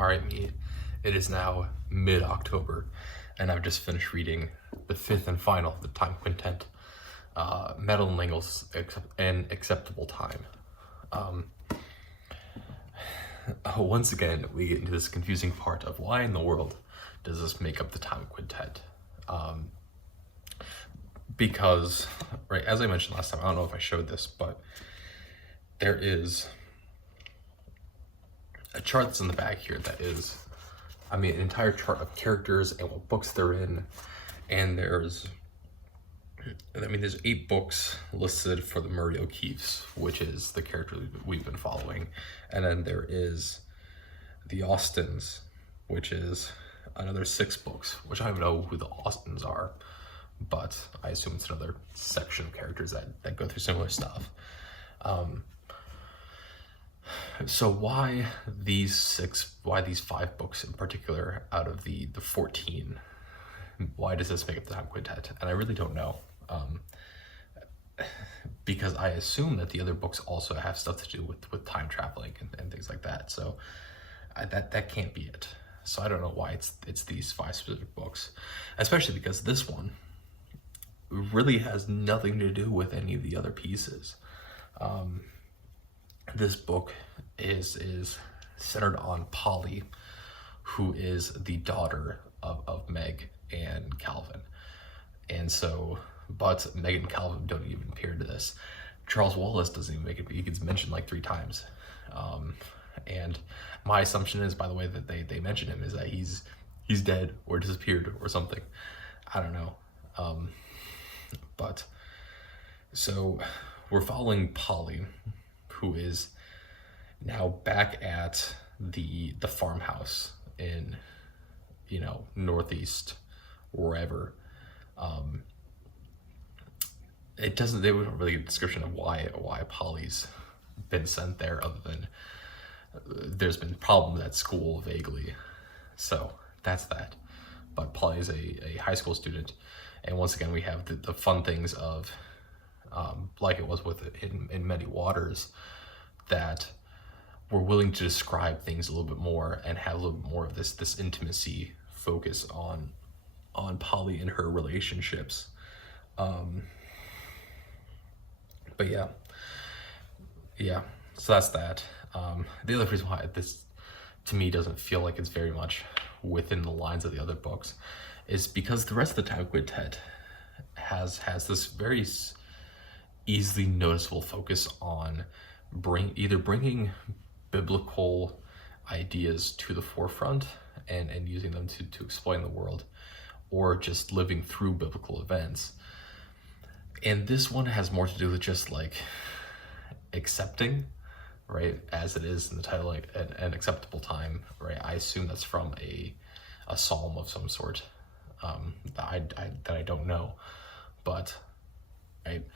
Alright, me. It is now mid-October, and I've just finished reading the fifth and final of the Time Quintet, Madeline An Acceptable Time. Once again, we get into this confusing part of why in the world does this make up the Time Quintet? Because, right, as I mentioned last time, I don't know if I showed this, but there is a chart that's in the back here that is, an entire chart of characters and what books they're in, and there's 8 books listed for the Murray O'Keefes, which is the character we've been following, and then there is the Austins, which is another 6 books, which I don't know who the Austins are, but I assume it's another section of characters that go through similar stuff. So why these 5 books in particular out of the 14? Why does this make up the Time Quintet? And I really don't know. Because I assume that the other books also have stuff to do with time traveling and things like that. So that can't be it. So I don't know why it's these 5 specific books, especially because this one really has nothing to do with any of the other pieces. This book is centered on Polly, who is the daughter of Meg and Calvin. And so, but Meg and Calvin don't even appear to this. Charles Wallace doesn't even make it, he gets mentioned like 3 times. And my assumption is, by the way, that they mention him is that he's dead or disappeared or something. I don't know. But so we're following Polly, who is now back at the farmhouse in, Northeast, wherever. They don't really give a description of why Polly's been sent there, other than there's been problems at school vaguely. So that's that. But Polly is a high school student, and once again we have the fun things of, like it was in Many Waters, that we're willing to describe things a little bit more and have a little bit more of this intimacy focus on Polly and her relationships. But yeah, so that's that. The other reason why this to me doesn't feel like it's very much within the lines of the other books is because the rest of the Time Quintet has this very easily noticeable focus on either bringing biblical ideas to the forefront and using them to explain the world, or just living through biblical events. And this one has more to do with just like accepting, right, as it is in the title, like an acceptable time, right? I assume that's from a psalm of some sort, that I don't know, but right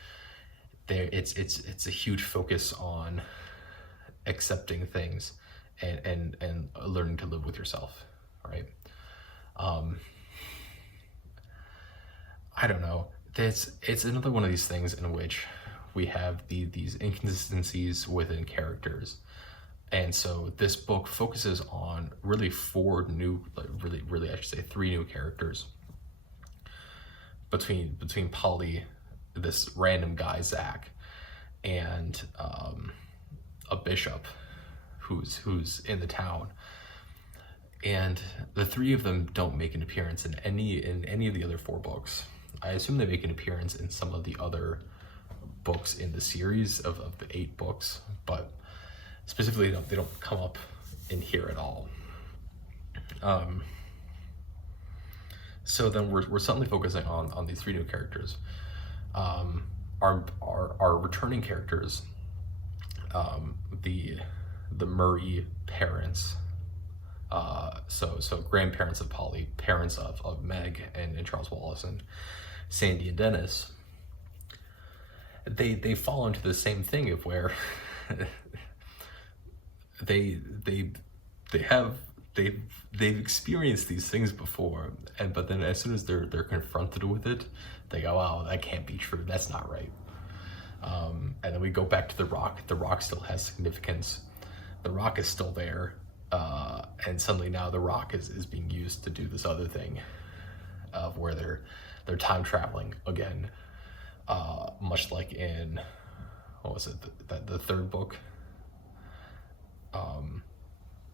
there, it's a huge focus on accepting things and learning to live with yourself, right? I don't know. It's another one of these things in which we have these inconsistencies within characters, and so this book focuses on really 3 new characters between Polly, this random guy Zach, and a bishop who's in the town, and the 3 of them don't make an appearance in any of the other 4 books. I assume they make an appearance in some of the other books in the series of the 8 books, but specifically they don't come up in here at all. So then we're suddenly focusing on these 3 new characters. Our returning characters, the Murray parents, so grandparents of Polly, parents of Meg and Charles Wallace and Sandy and Dennis, they fall into the same thing of where they've experienced these things before, but then as soon as they're confronted with it, they go, "Oh, that can't be true. That's not right." And then we go back to the rock. The rock still has significance. The rock is still there. and suddenly now the rock is being used to do this other thing of where they're time traveling again, much like in, what was it, the third book,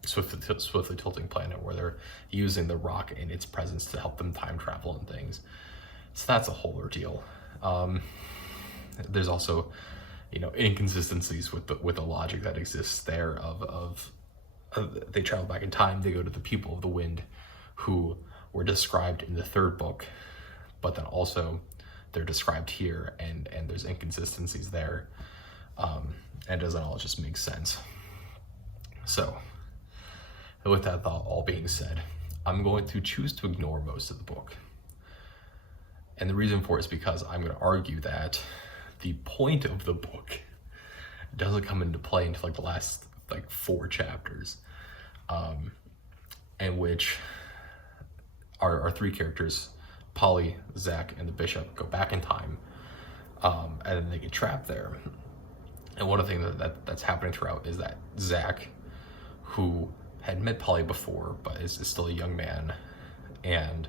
Swiftly Tilting Planet, where they're using the rock and its presence to help them time travel and things. So that's a whole ordeal. There's also, inconsistencies with the logic that exists there of they travel back in time, they go to the people of the wind who were described in the third book, but then also they're described here, and there's inconsistencies there, and it doesn't all just make sense. So with that thought all being said, I'm going to choose to ignore most of the book. And the reason for it is because I'm going to argue that the point of the book doesn't come into play until like the last 4 chapters, in which our 3 characters, Polly, Zach, and the bishop, go back in time, and then they get trapped there. And one of the things that's happening throughout is that Zach, who had met Polly before but is still a young man and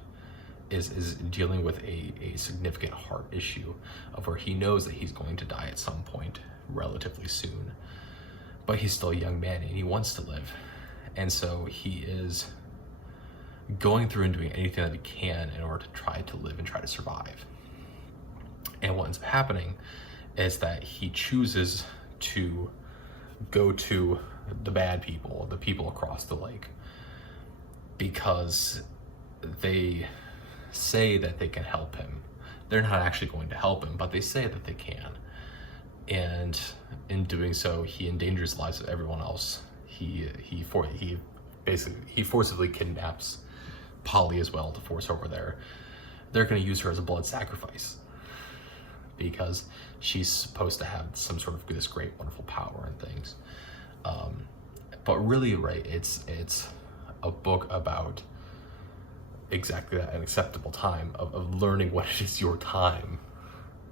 is dealing with a significant heart issue of where he knows that he's going to die at some point relatively soon, but he's still a young man and he wants to live. And so he is going through and doing anything that he can in order to try to live and try to survive. And what ends up happening is that he chooses to go to the bad people, the people across the lake, because they say that they can help him. They're not actually going to help him, but they say that they can. And in doing so, he endangers the lives of everyone else. He forcibly kidnaps Polly as well to force her over there. They're going to use her as a blood sacrifice because she's supposed to have some sort of this great, wonderful power and things. But really, right, it's a book about exactly that, an acceptable time of learning what it is your time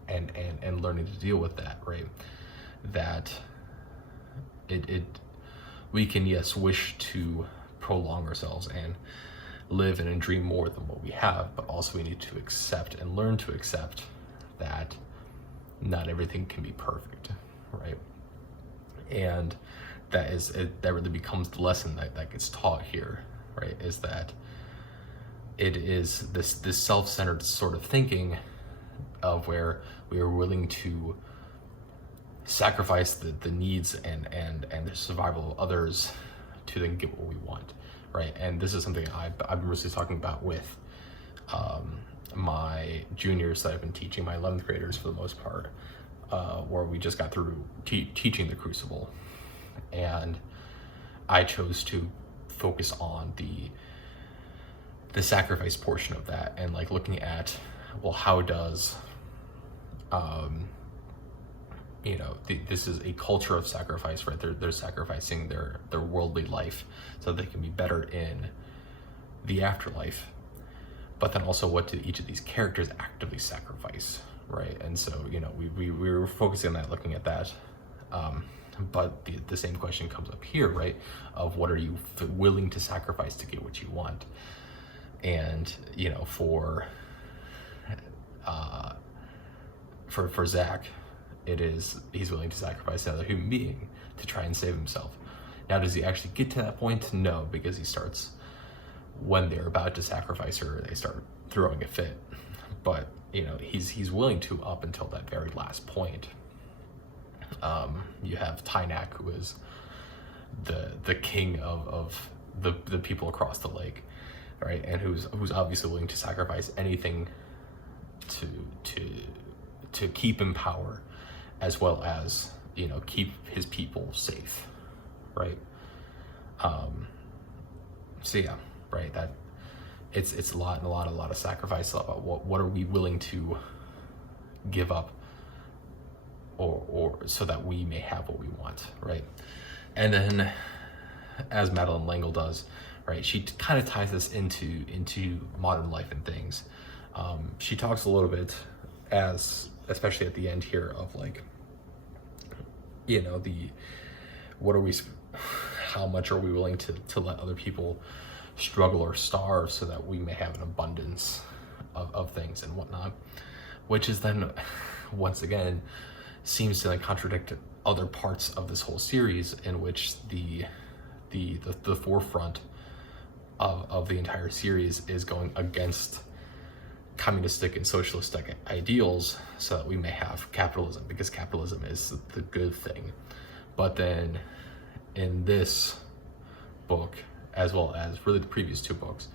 and learning to deal with that, right? That we can, yes, wish to prolong ourselves and live and dream more than what we have, but also we need to accept and learn to accept that not everything can be perfect, right? And that really becomes the lesson that gets taught here, right? Is that it is this self-centered sort of thinking of where we are willing to sacrifice the needs and the survival of others to then get what we want, right? And this is something I've been mostly talking about with my juniors that I've been teaching, my 11th graders for the most part, where we just got through teaching the Crucible, and I chose to focus on the sacrifice portion of that, and like looking at, well, how does this is a culture of sacrifice, right? They're sacrificing their worldly life so they can be better in the afterlife. But then also, what do each of these characters actively sacrifice, right? And so, we were focusing on that, looking at that. But the same question comes up here, right? Of what are you willing to sacrifice to get what you want? And, for Zach, he's willing to sacrifice another human being to try and save himself. Now, does he actually get to that point? No, because he starts, when they're about to sacrifice her, they start throwing a fit. But, he's willing to up until that very last point. You have Tynak, who is the king of the people across the lake, right? And who's obviously willing to sacrifice anything to keep in power, as well as keep his people safe, right? So yeah, right, that it's a lot of sacrifice about what are we willing to give up or so that we may have what we want, right? And then, as Madeline Langle does, right, she kind of ties this into modern life and things. She talks a little bit, especially at the end how much are we willing to let other people struggle or starve so that we may have an abundance of things and whatnot, which is then once again seems to like contradict other parts of this whole series, in which the forefront of the entire series is going against communistic and socialistic ideals so that we may have capitalism, because capitalism is the good thing. But then in this book, as well as really the previous two books,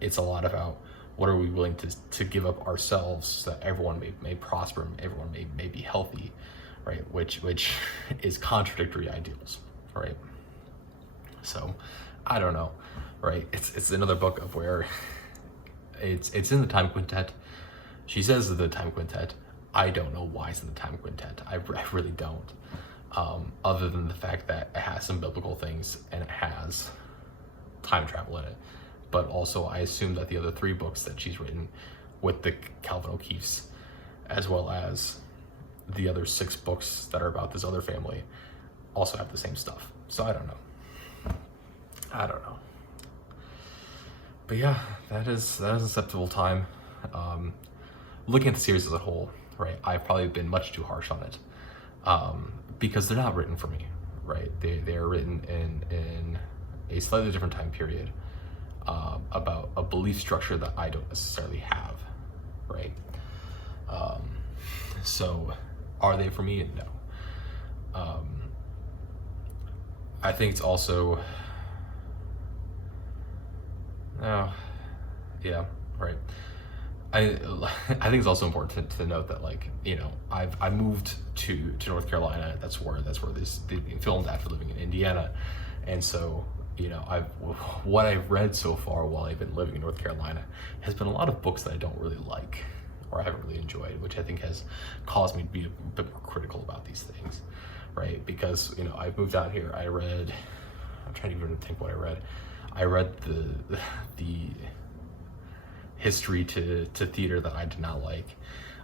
it's a lot about what are we willing to give up ourselves so that everyone may prosper and everyone may be healthy, right? Which is contradictory ideals, right? So I don't know, right? It's another book of where it's in the time quintet. She says the time quintet. I don't know why it's in the time quintet. I really don't. Other than the fact that it has some biblical things and it has time travel in it. But also I assume that the other three books that she's written with the Calvin O'Keeffes, as well as the other 6 books that are about this other family, also have the same stuff. So I don't know. But yeah, that is acceptable time. Looking at the series as a whole, right, I've probably been much too harsh on it, because they're not written for me, right? They are written in a slightly different time period, about a belief structure that I don't necessarily have, right? So are they for me? No. I think it's also, yeah, right. I think it's also important to note that, like, you know, I moved to North Carolina. That's where this being filmed after living in Indiana, and so, you know, what I've read so far while I've been living in North Carolina has been a lot of books that I don't really like or I haven't really enjoyed, which I think has caused me to be a bit more critical about these things, right? Because, you know, I moved out here. I'm trying to even think what I read. I read the history to theater that I did not like.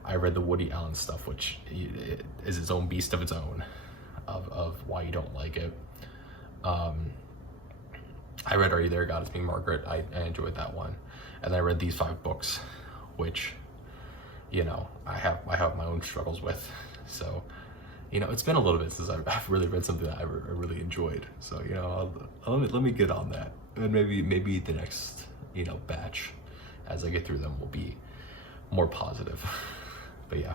I read the Woody Allen stuff, which is its own beast of its own, of why you don't like it. I read Are You There, God Is Being Margaret. I enjoyed that one. And I read these 5 books, which, you know, I have my own struggles with. So, you know, it's been a little bit since I've really read something that I really enjoyed. So, you know, let me get on that. And maybe the next, you know, batch, as I get through them, will be more positive. But yeah,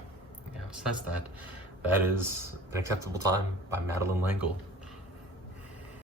so that's that. That is An Acceptable Time by Madeline L'Engle.